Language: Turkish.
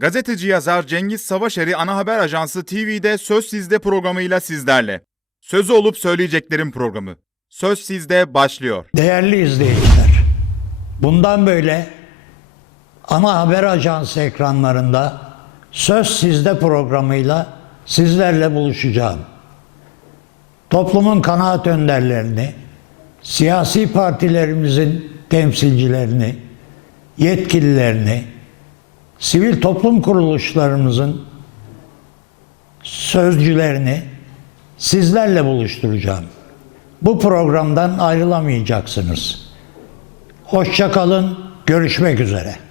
Gazeteci yazar Cengiz Savaşeri Ana Haber Ajansı TV'de Söz Sizde programıyla sizlerle. Sözü olup söyleyeceklerim programı. Söz Sizde başlıyor. Değerli izleyiciler, bundan böyle ana haber ajansı ekranlarında Söz Sizde programıyla sizlerle buluşacağım. Toplumun kanaat önderlerini, siyasi partilerimizin temsilcilerini, yetkililerini, sivil toplum kuruluşlarımızın sözcülerini sizlerle buluşturacağım. Bu programdan ayrılamayacaksınız. Hoşça kalın, görüşmek üzere.